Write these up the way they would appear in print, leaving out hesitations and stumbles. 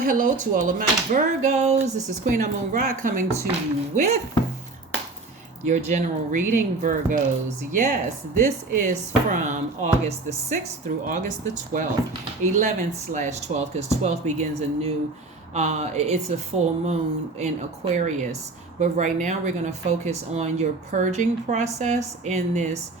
Hello to all of my Virgos. This is Queen Moon Rock coming to you with your general reading, Virgos. Yes, this is from August the 6th through August the 12th, 11/12, because 12 begins a new, it's a full moon in Aquarius. But right now we're going to focus on your purging process in this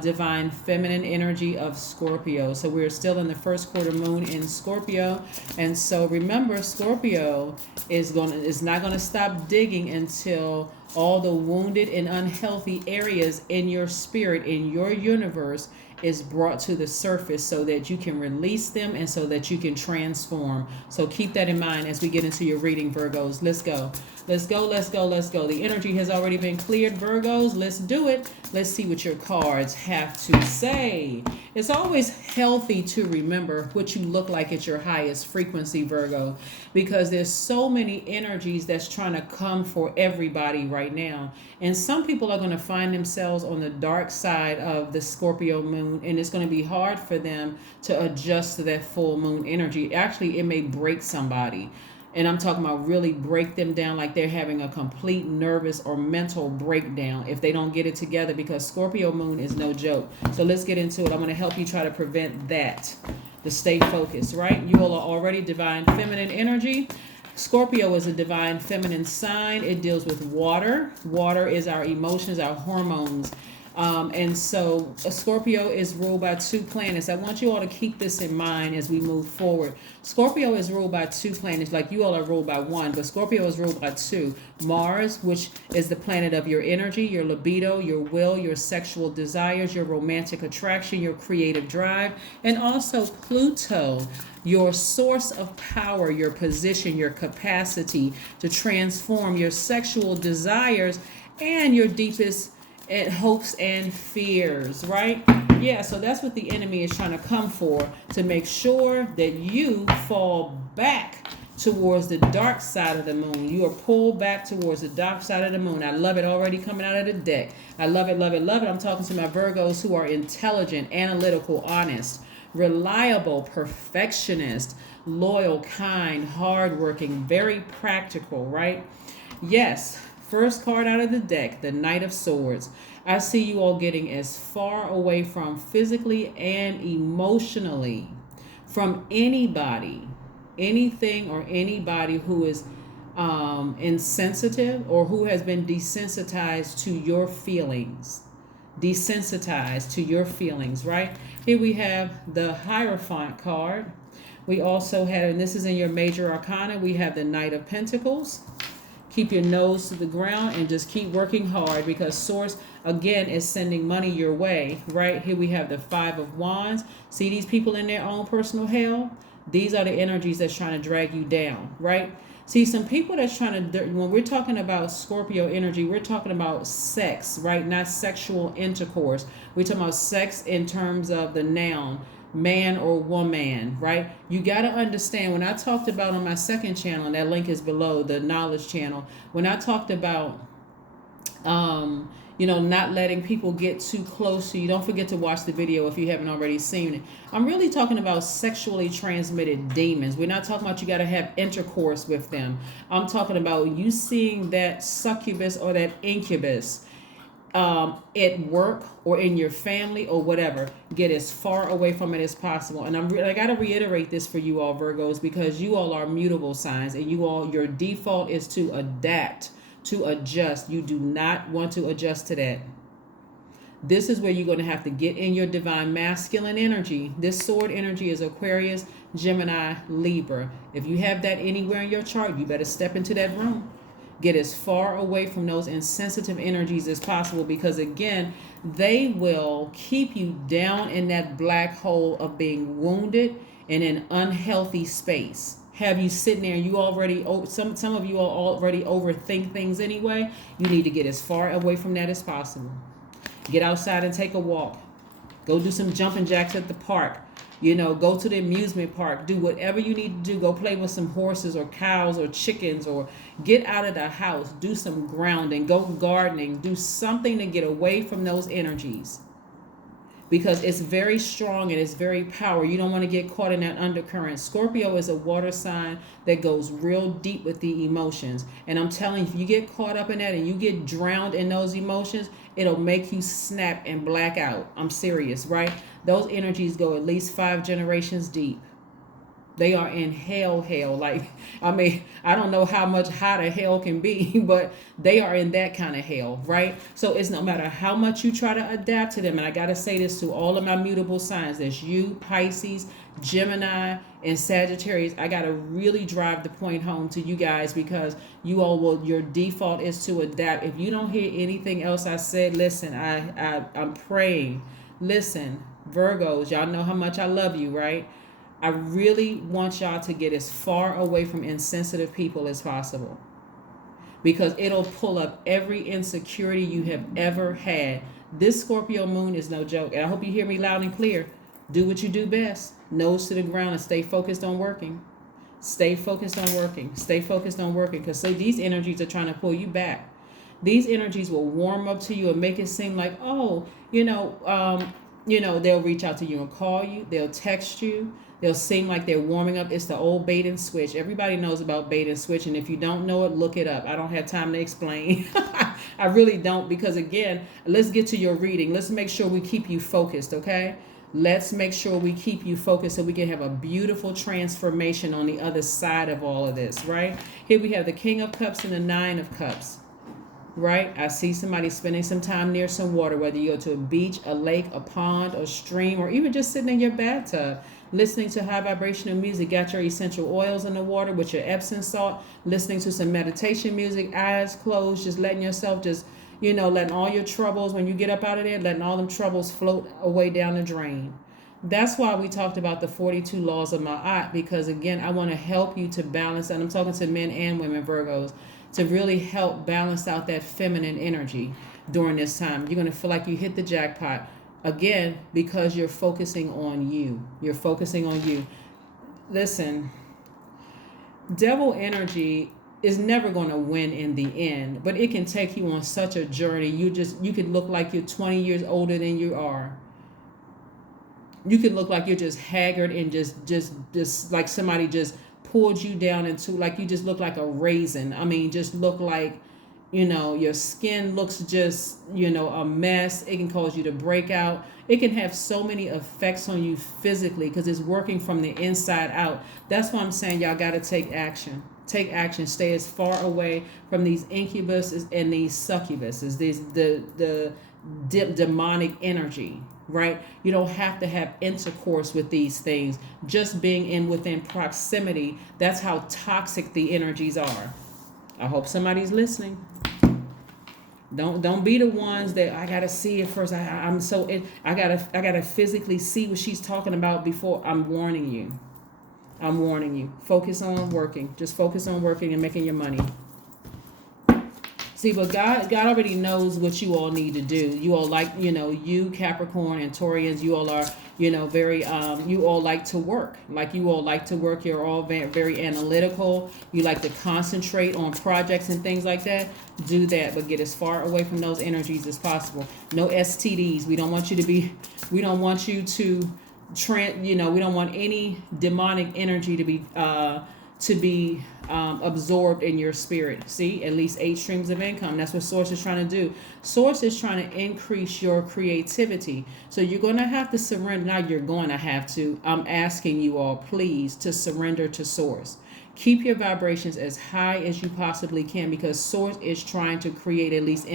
divine feminine energy of Scorpio. So we're still in the first quarter moon in Scorpio, and so remember, Scorpio is not going to stop digging until all the wounded and unhealthy areas in your spirit, in your universe, is brought to the surface so that you can release them and so that you can transform. So keep that in mind as we get into your reading, Virgos. Let's go. Let's go, let's go, let's go. The energy has already been cleared, Virgos. Let's do it. Let's see what your cards have to say. It's always healthy to remember what you look like at your highest frequency, Virgo, because there's so many energies that's trying to come for everybody right now. And some people are going to find themselves on the dark side of the Scorpio moon, and it's going to be hard for them to adjust to that full moon energy. Actually, it may break somebody. And I'm talking about really break them down like they're having a complete nervous or mental breakdown if they don't get it together, because Scorpio moon is no joke. So let's get into it. I'm going to help you try to prevent that, to stay focused, right? You all are already divine feminine energy. Scorpio is a divine feminine sign. It deals with water. Water is our emotions, our hormones. And so Scorpio is ruled by two planets. I want you all to keep this in mind as we move forward. Scorpio is ruled by two planets, like you all are ruled by one, but Scorpio is ruled by two. Mars, which is the planet of your energy, your libido, your will, your sexual desires, your romantic attraction, your creative drive, and also Pluto, your source of power, your position, your capacity to transform your sexual desires and your deepest hopes and fears, right? Yeah, so that's what the enemy is trying to come for, to make sure that you fall back towards the dark side of the moon. You are pulled back towards the dark side of the moon. I love it already coming out of the deck. I love it, love it, love it. I'm talking to my Virgos who are intelligent, analytical, honest, reliable, perfectionist, loyal, kind, hardworking, very practical, right? Yes. First card out of the deck, the Knight of Swords. I see you all getting as far away from physically and emotionally from anybody, anything or anybody who is insensitive or who has been desensitized to your feelings. Desensitized to your feelings, right? Here we have the Hierophant card. We also have, and this is in your major arcana, we have the Knight of Pentacles. Keep your nose to the ground and just keep working hard, because Source, again, is sending money your way, right? Here we have the Five of Wands. See these people in their own personal hell? These are the energies that's trying to drag you down, right? See, some people that's trying to, when we're talking about Scorpio energy, we're talking about sex, right? Not sexual intercourse. We're talking about sex in terms of the noun, man or woman, right? You got to understand, when I talked about on my second channel, and that link is below, the knowledge channel, when I talked about not letting people get too close to you, don't forget to watch the video if you haven't already seen it. I'm really talking about sexually transmitted demons. We're not talking about you got to have intercourse with them. I'm talking about you seeing that succubus or that incubus at work or in your family or whatever. Get as far away from it as possible. And I got to reiterate this for you all, Virgos, because you all are mutable signs, and you all, your default is to adapt, to adjust. You do not want to adjust to that. This is where you're going to have to get in your divine masculine energy. This sword energy is Aquarius, Gemini, Libra. If you have that anywhere in your chart, you better step into that room. Get as far away from those insensitive energies as possible, because again, they will keep you down in that black hole of being wounded in an unhealthy space. Have you sitting there, you already, some of you all already overthink things anyway. You need to get as far away from that as possible. Get outside and take a walk. Go do some jumping jacks at the park. Go to the amusement park, do whatever you need to do. Go play with some horses or cows or chickens, or get out of the house, do some grounding, go gardening, do something to get away from those energies. because it's very strong and it's very powerful. You don't want to get caught in that undercurrent. Scorpio is a water sign that goes real deep with the emotions. And I'm telling you, if you get caught up in that and you get drowned in those emotions, it'll make you snap and black out. I'm serious, right? Those energies go at least 5 generations deep. They are in hell. Like, I mean, I don't know how much hotter hell can be, but they are in that kind of hell, right? So it's no matter how much you try to adapt to them. And I got to say this to all of my mutable signs. That's you, Pisces, Gemini, and Sagittarius. I got to really drive the point home to you guys, because you all will, your default is to adapt. If you don't hear anything else I said, listen, I'm praying. Listen, Virgos, y'all know how much I love you, right? I really want y'all to get as far away from insensitive people as possible, because it'll pull up every insecurity you have ever had. This Scorpio moon is no joke. And I hope you hear me loud and clear. Do what you do best. Nose to the ground and stay focused on working. Stay focused on working. Stay focused on working. Because so these energies are trying to pull you back. These energies will warm up to you and make it seem like, oh, they'll reach out to you and call you. They'll text you. They'll seem like they're warming up. It's the old bait and switch. Everybody knows about bait and switch. And if you don't know it, look it up. I don't have time to explain. I really don't, because again, let's get to your reading. Let's make sure we keep you focused, okay? Let's make sure we keep you focused so we can have a beautiful transformation on the other side of all of this, right? Here we have the King of Cups and the Nine of Cups. Right? I see somebody spending some time near some water, whether you go to a beach, a lake, a pond, a stream, or even just sitting in your bathtub, listening to high vibrational music. Got your essential oils in the water with your Epsom salt, listening to some meditation music, eyes closed, just letting yourself letting all your troubles, when you get up out of there, letting all them troubles float away down the drain. That's why we talked about the 42 laws of Ma'at, because again, I want to help you to balance, and I'm talking to men and women, Virgos, to really help balance out that feminine energy during this time. You're going to feel like you hit the jackpot again, because you're focusing on you. You're focusing on you. Listen, devil energy is never going to win in the end, but it can take you on such a journey. You could look like you're 20 years older than you are. You could look like you're just haggard and just like somebody just pulled you down into, like you just look like a raisin. I mean, just look like, your skin looks just, a mess. It can cause you to break out. It can have so many effects on you physically because it's working from the inside out. That's why I'm saying y'all got to take action. Take action. Stay as far away from these incubuses and these succubuses, the demonic energy. Right? You don't have to have intercourse with these things. Just being within proximity, that's how toxic the energies are. I hope somebody's listening. Don't be the ones that I gotta see it first. I gotta physically see what she's talking about before. I'm warning you. Focus on working. Just focus on working and making your money. See, but God already knows what you all need to do. You all like, you Capricorn and Taurians, you all are, very, you all like to work. Like you all like to work. You're all very, very analytical. You like to concentrate on projects and things like that. Do that, but get as far away from those energies as possible. No STDs. We don't want you to, we don't want any demonic energy to be absorbed in your spirit. See, at least 8 streams of income. That's what Source is trying to do. Source is trying to increase your creativity. So you're going to have to surrender. Now you're going to have to. I'm asking you all, please, to surrender to Source. Keep your vibrations as high as you possibly can, because Source is trying to create at least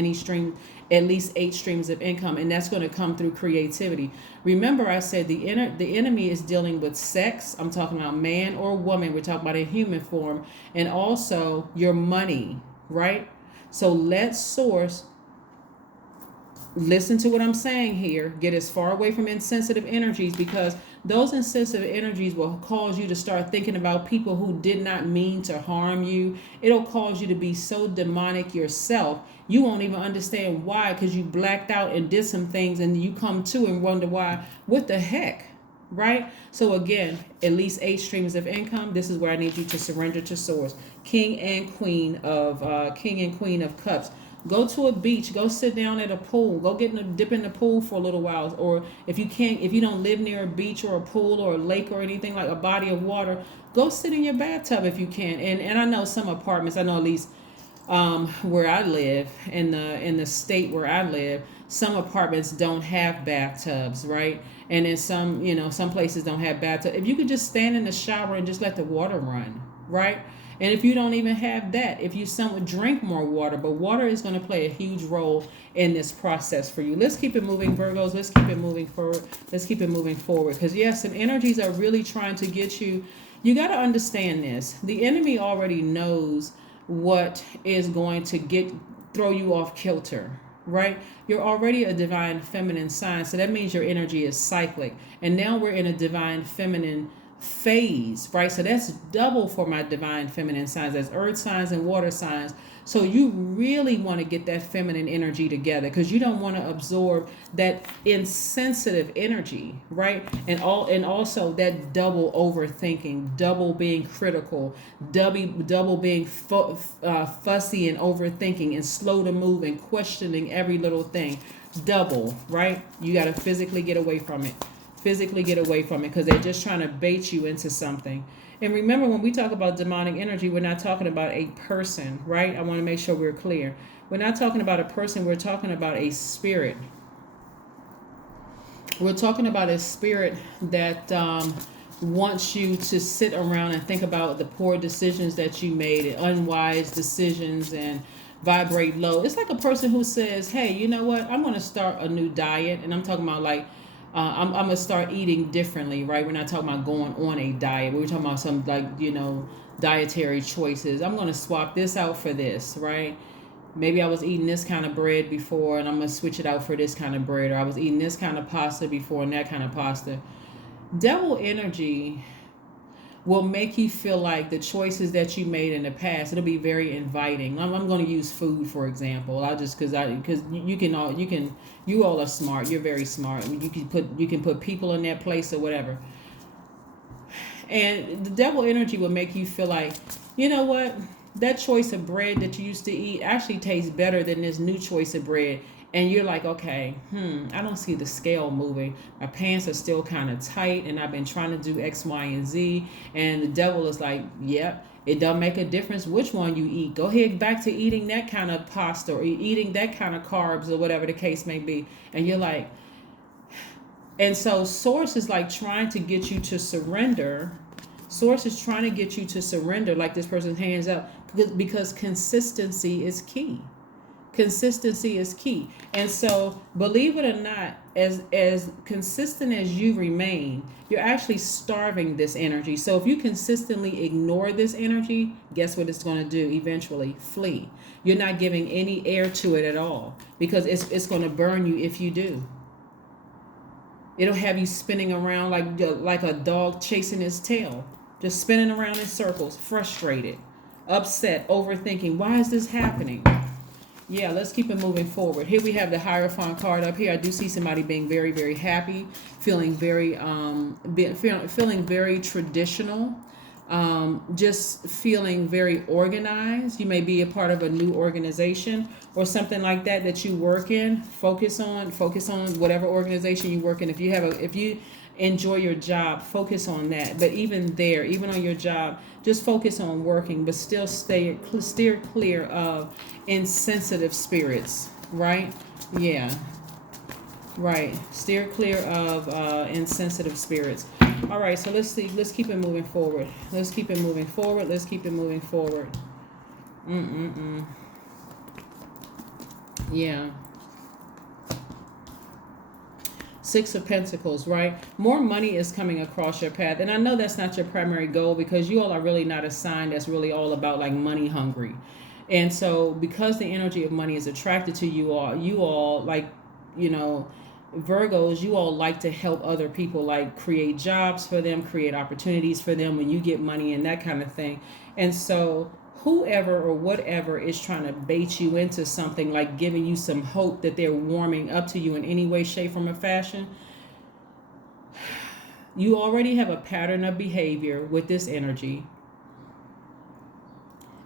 8 streams of income, and that's going to come through creativity. Remember, I said the enemy is dealing with sex. I'm talking about man or woman. We're talking about a human form, and also your money, right? So let Source listen to what I'm saying here. Get as far away from insensitive energies, because those insensitive energies will cause you to start thinking about people who did not mean to harm you. It'll cause you to be so demonic yourself, you won't even understand why, because you blacked out and did some things, and you come to and wonder why. What the heck? Right? So again, at least 8 streams of income. This is where I need you to surrender to Source. King and Queen of Cups. Go to a beach. Go sit down at a pool. Go get in a dip in the pool for a little while. Or if you don't live near a beach or a pool or a lake or anything like a body of water, go sit in your bathtub if you can. And I know some apartments. I know at least where I live in the state where I live, some apartments don't have bathtubs, right? And in some places don't have bathtubs. If you could just stand in the shower and just let the water run, right? And if you don't even have that, if you some would drink more water, but water is going to play a huge role in this process for you. Let's keep it moving, Virgos. Let's keep it moving forward. Let's keep it moving forward. Because yes, some energies are really trying to get you. You got to understand this. The enemy already knows what is going to throw you off kilter, right? You're already a divine feminine sign, so that means your energy is cyclic. And now we're in a divine feminine phase, right? So that's double for my divine feminine signs. That's earth signs and water signs. So you really want to get that feminine energy together, because you don't want to absorb that insensitive energy, right? And also that double overthinking, double being critical, double being fussy and overthinking and slow to move and questioning every little thing. Double, right? You got to physically get away from it. Physically get away from it, because they're just trying to bait you into something. And remember, when we talk about demonic energy, we're not talking about a person, right? I want to make sure we're clear. We're not talking about a person. We're talking about a spirit. We're talking about a spirit that wants you to sit around and think about the poor decisions that you made, unwise decisions, and vibrate low. It's like a person who says, hey, you know what? I'm going to start a new diet. And I'm talking about like, I'm going to start eating differently, right? We're not talking about going on a diet. We're talking about some dietary choices. I'm going to swap this out for this, right? Maybe I was eating this kind of bread before and I'm going to switch it out for this kind of bread. Or I was eating this kind of pasta before and that kind of pasta. Devil energy will make you feel like the choices that you made in the past, it'll be very inviting. I'm going to use food for example. Because you all are smart. You're very smart. You can put people in their place or whatever. And the devil energy will make you feel like, you know what? That choice of bread that you used to eat actually tastes better than this new choice of bread. And you're like, okay, I don't see the scale moving. My pants are still kind of tight, and I've been trying to do X, Y, and Z. And the devil is like, yep, it doesn't make a difference which one you eat. Go ahead back to eating that kind of pasta or eating that kind of carbs or whatever the case may be. And you're like, and so Source is like trying to get you to surrender. Source is trying to get you to surrender, like this person's hands up, because consistency is key. Consistency is key. And so, believe it or not, as consistent as you remain, you're actually starving this energy. So if you consistently ignore this energy, guess what it's going to do eventually? Flee. You're not giving any air to it at all, because it's going to burn you if you do. It'll have you spinning around like a dog chasing his tail, just spinning around in circles, frustrated, upset, overthinking. Why is this happening? Yeah, let's keep it moving forward. Here we have the Hierophant card up here. I do see somebody being very, very happy, feeling very traditional, just feeling very organized. You may be a part of a new organization or something like that you work in. Focus on whatever organization you work in. If you enjoy your job, focus on that. But even on your job, just focus on working, but still steer clear of insensitive spirits, right? Yeah, right. Steer clear of insensitive spirits. All right, so let's see. Let's keep it moving forward. Let's keep it moving forward. Let's keep it moving forward. Yeah. Six of Pentacles, right? More money is coming across your path. And I know that's not your primary goal, because you all are really not a sign that's really all about like money hungry. And so because the energy of money is attracted to you all like, Virgos, you all like to help other people, like create jobs for them, create opportunities for them when you get money and that kind of thing. And so whoever or whatever is trying to bait you into something, like giving you some hope that they're warming up to you in any way, shape, form, or fashion, you already have a pattern of behavior with this energy.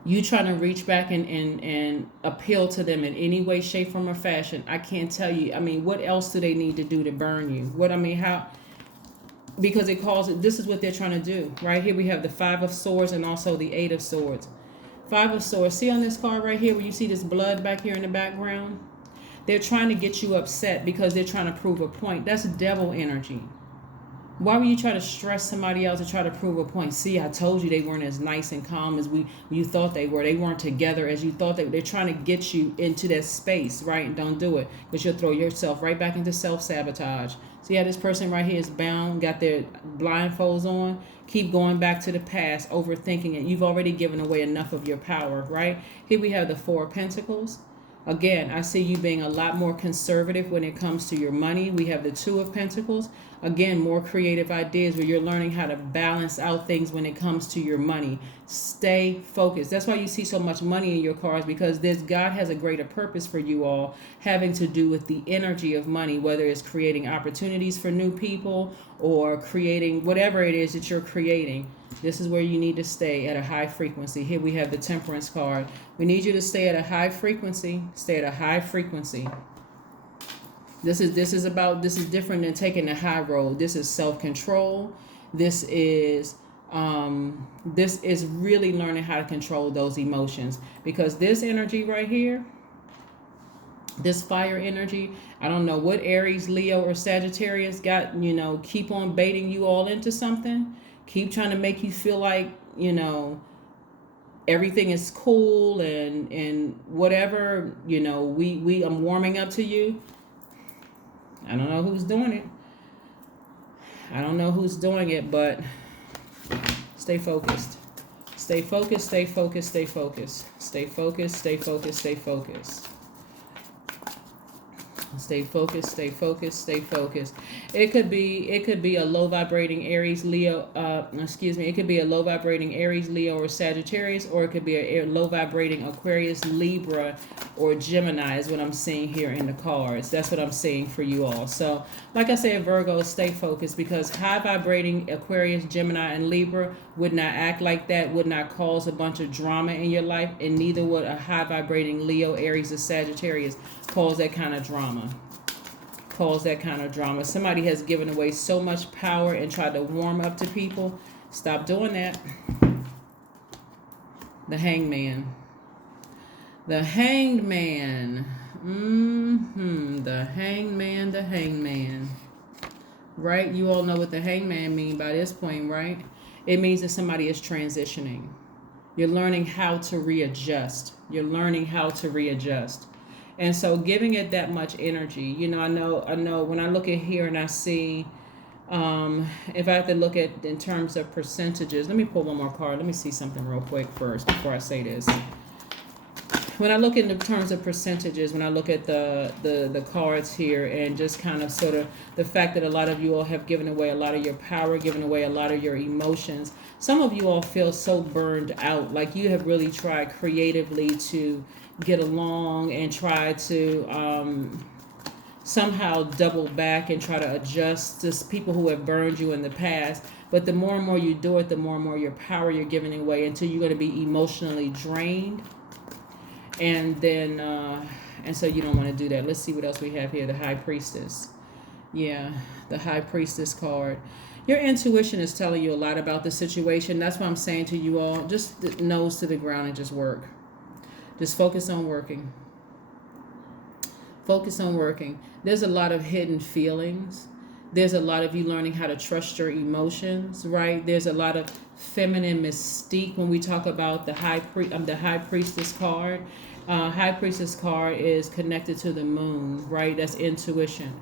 You trying to reach back and appeal to them in any way, shape, form, or fashion. I can't tell you. I mean, what else do they need to do to burn you? What I mean, how? Because it calls it. This is what they're trying to do. Right here, we have the Five of Swords and also the Eight of Swords. Five of Swords. See on this card right here, where you see this blood back here in the background. They're trying to get you upset because they're trying to prove a point. That's devil energy. Why were you trying to stress somebody else to try to prove a point? See, I told you they weren't as nice and calm as you thought they were. They weren't together as you thought they were. They're trying to get you into that space, right? And don't do it, because you'll throw yourself right back into self-sabotage. See how this person right here is bound, got their blindfolds on? Keep going back to the past, overthinking it. You've already given away enough of your power, right? Here we have the Four of Pentacles. Again, I see you being a lot more conservative when it comes to your money. We have the Two of Pentacles. Again, more creative ideas where you're learning how to balance out things when it comes to your money. Stay focused. That's why you see so much money in your cards, because God has a greater purpose for you all, having to do with the energy of money, whether it's creating opportunities for new people or creating whatever it is that you're creating. This is where you need to stay at a high frequency. Here we have the Temperance card. We need you to stay at a high frequency. Stay at a high frequency. This is different than taking the high road. This is self-control. This is really learning how to control those emotions, because this energy right here, this fire energy, I don't know what Aries, Leo, or Sagittarius got, keep on baiting you all into something. Keep trying to make you feel like, everything is cool and whatever, I'm warming up to you. I don't know who's doing it. But stay focused. Stay focused, stay focused, stay focused. Stay focused, stay focused, stay focused. Stay focused, stay focused, stay focused. It could be a low vibrating Aries, Leo, it could be a low vibrating Aries, Leo, or Sagittarius, or it could be a low vibrating Aquarius, Libra, or Gemini is what I'm seeing here in the cards. That's what I'm seeing for you all. So, like I said, Virgo, stay focused, because high vibrating Aquarius, Gemini, and Libra would not act like that, would not cause a bunch of drama in your life, and neither would a high vibrating Leo, Aries, or Sagittarius cause that kind of drama. Somebody has given away so much power and tried to warm up to people. Stop doing that. The Hangman. The Hangman. The Hangman. Right? You all know what the Hangman means by this point, right? It means that somebody is transitioning. You're learning how to readjust. And so giving it that much energy, I know when I look at here and I see, if I have to look at in terms of percentages, let me pull one more card. Let me see something real quick first before I say this. When I look in the terms of percentages, when I look at the cards here, and just kind of sort of the fact that a lot of you all have given away a lot of your power, given away a lot of your emotions. Some of you all feel so burned out, like you have really tried creatively to get along and try to somehow double back and try to adjust to people who have burned you in the past. But the more and more you do it, the more and more your power you're giving away, until you're going to be emotionally drained. And then, and so you don't want to do that. Let's see what else we have here. The High Priestess. Yeah, the High Priestess card. Your intuition is telling you a lot about the situation. That's why I'm saying to you all, just nose to the ground and just work. Just focus on working. There's a lot of hidden feelings. There's a lot of you learning how to trust your emotions, right? There's a lot of feminine mystique when we talk about the High Priestess card. High Priestess card is connected to the moon, right? That's intuition.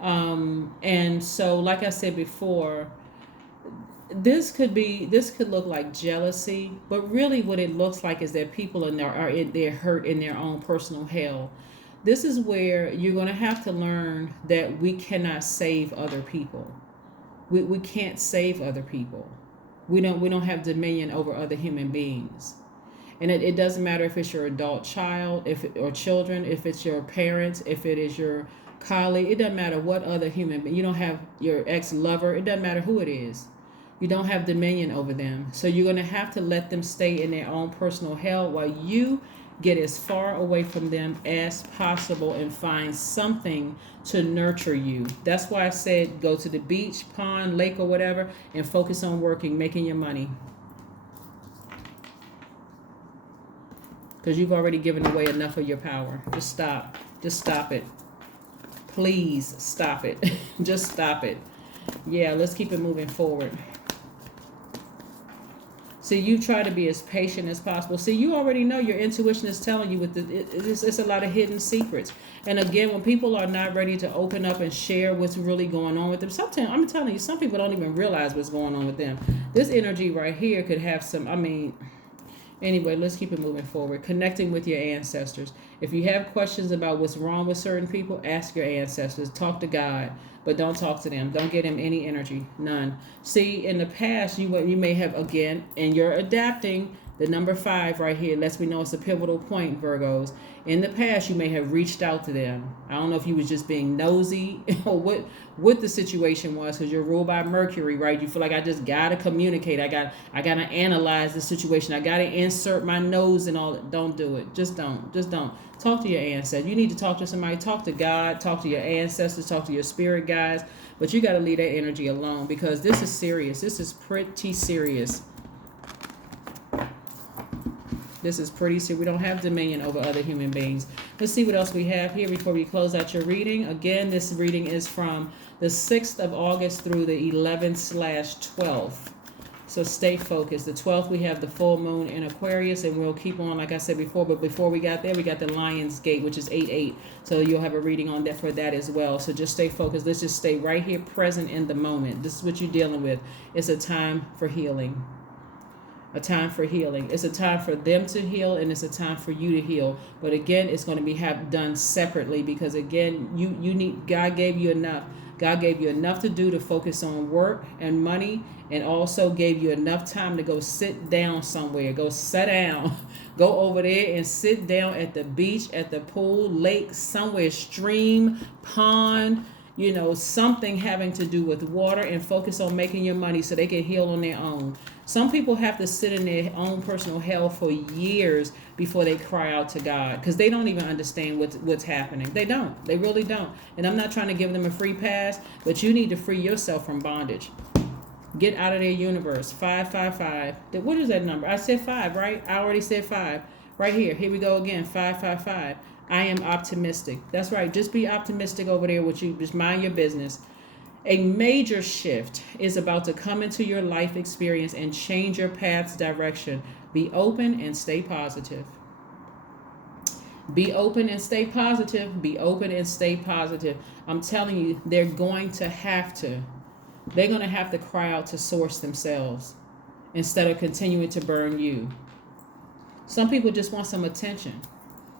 And so, like I said before, this could look like jealousy, but really what it looks like is that people they're hurt in their own personal hell. This is where you're going to have to learn that we cannot save other people. We can't save other people. We don't have dominion over other human beings. And it doesn't matter if it's your adult child, or children, if it's your parents, if it is your colleague. It doesn't matter what other human being. You don't have your ex-lover. It doesn't matter who it is. You don't have dominion over them. So you're going to have to let them stay in their own personal hell while you get as far away from them as possible and find something to nurture you. That's why I said go to the beach, pond, lake, or whatever, and focus on working, making your money. Because you've already given away enough of your power. Just stop. Just stop it. Please stop it. Just stop it. Yeah, let's keep it moving forward. See, you try to be as patient as possible. See, you already know your intuition is telling you it's a lot of hidden secrets. And again, when people are not ready to open up and share what's really going on with them, sometimes, I'm telling you, some people don't even realize what's going on with them. This energy right here could have some, anyway, let's keep it moving forward. Connecting with your ancestors. If you have questions about what's wrong with certain people, ask your ancestors. Talk to God, but don't talk to them. Don't get them any energy. None. See, in the past, you may have, again, and you're adapting. The number 5 right here lets me know it's a pivotal point, Virgos. In the past, you may have reached out to them. I don't know if you was just being nosy or what the situation was, because you're ruled by Mercury, right? You feel like I just gotta communicate. I gotta analyze the situation. I gotta insert my nose and all that. Don't do it. Just don't. Talk to your ancestors. You need to talk to somebody. Talk to God. Talk to your ancestors. Talk to your spirit guides. But you gotta leave that energy alone, because this is serious. This is pretty serious. This is pretty serious. We don't have dominion over other human beings. Let's see what else we have here before we close out your reading. Again, this reading is from the 6th of August through the 11th/12th. So stay focused. The 12th, we have the full moon in Aquarius, and we'll keep on, like I said before. But before we got there, we got the Lion's Gate, which is 8/8. So you'll have a reading on that for that as well. So just stay focused. Let's just stay right here, present in the moment. This is what you're dealing with. It's a time for healing. A time for healing. It's a time for them to heal, and it's a time for you to heal. But again, it's going to be done separately, because again, you need, God gave you enough. God gave you enough to do to focus on work and money, and also gave you enough time to go sit down somewhere. Go sit down. Go over there and sit down at the beach, at the pool, lake, somewhere, stream, pond, something having to do with water, and focus on making your money so they can heal on their own. Some people have to sit in their own personal hell for years before they cry out to God, because they don't even understand what's happening. They don't. They really don't. And I'm not trying to give them a free pass, but you need to free yourself from bondage. Get out of their universe. 555. What is that number? I said 5, right? I already said 5. Right here. Here we go again. 555. I am optimistic. That's right. Just be optimistic over there with you. Just mind your business. A major shift is about to come into your life experience and change your path's direction. Be open and stay positive. Be open and stay positive. Be open and stay positive. I'm telling you, they're going to have to cry out to source themselves instead of continuing to burn you. Some people just want some attention.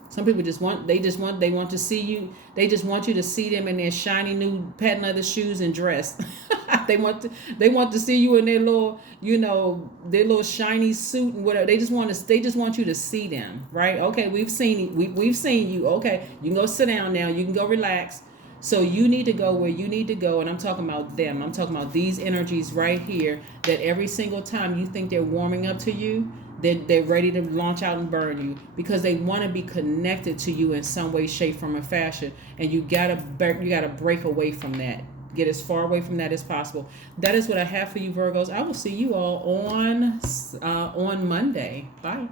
Some people they want to see you. They just want you to see them in their shiny new patent leather shoes and dress. they want to see you in their little, their little shiny suit and whatever. They just want you to see them, right? Okay, we've seen you. Okay, you can go sit down now. You can go relax. So you need to go where you need to go, and I'm talking about them. I'm talking about these energies right here, that every single time you think they're warming up to you, they're ready to launch out and burn you, because they want to be connected to you in some way, shape, form, or fashion. And you gotta break away from that. Get as far away from that as possible. That is what I have for you, Virgos. I will see you all on Monday. Bye.